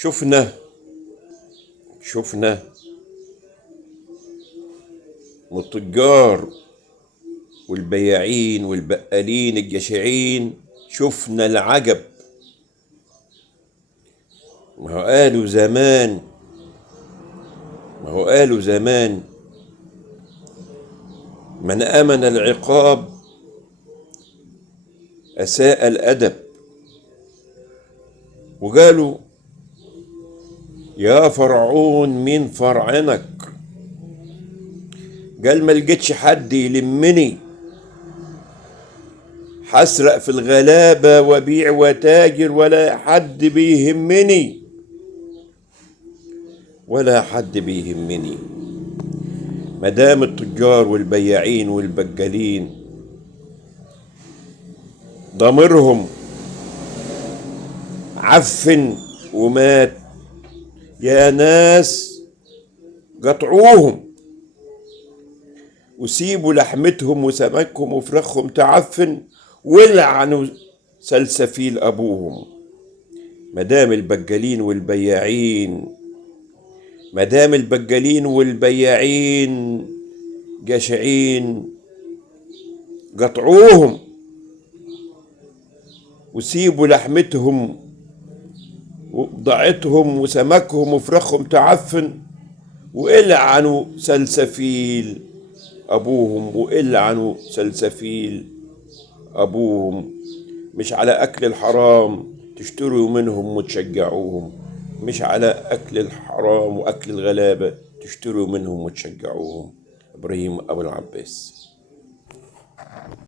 شفنا من التجار والبياعين والبقالين الجشعين، شفنا العجب. ما هو قالوا زمان من آمن العقاب أساء الأدب. وقالوا يا فرعون مين فرعنك؟ قال ما لقيتش حد يلمني، حسرق في الغلابة وبيع وتاجر ولا حد بيهمني. مدام التجار والبياعين والبقالين ضميرهم عفن ومات، يا ناس قطعوهم وسيبوا لحمتهم وسمكهم وفرخهم تعفن ولعنوا سلسفيل أبوهم. مدام البقالين والبياعين جشعين قطعوهم وسيبوا لحمتهم وبضاعتهم وسمكهم وفرخهم تعفن وإلعنوا سلسفيل أبوهم. مش على أكل الحرام تشتروا منهم وتشجعوهم، مش على أكل الحرام وأكل الغلابة تشتروا منهم وتشجعوهم. إبراهيم أبو العباس.